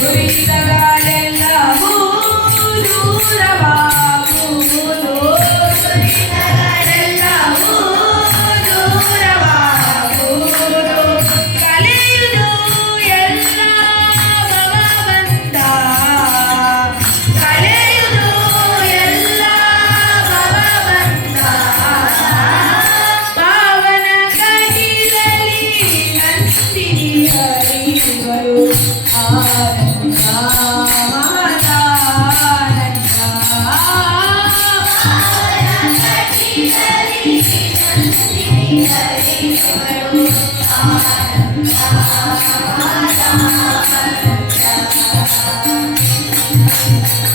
ನುರಿತಗಳೆಲ್ಲವೂ ದೂರವಾಗುವುದು ನುರಿತಗಳೆಲ್ಲವೂ ದೂರವಾಗುವುದು ಕಲಿಯುವುದು ಎಲ್ಲ ಭಗವಂತ ಕಲಿಯುವುದು ಎಲ್ಲ ಭಗವಂತ ಪಾವನ ಕಟಿಲಲ್ಲಿ ನಂದಿನಿ ಹರಿಗಳು ಆನಂದ ಮಹದಾನಂದ ಪಾವನ ಕಟಿಲಲ್ಲಿ ನಂದಿನಿ ಹರಿಗಳು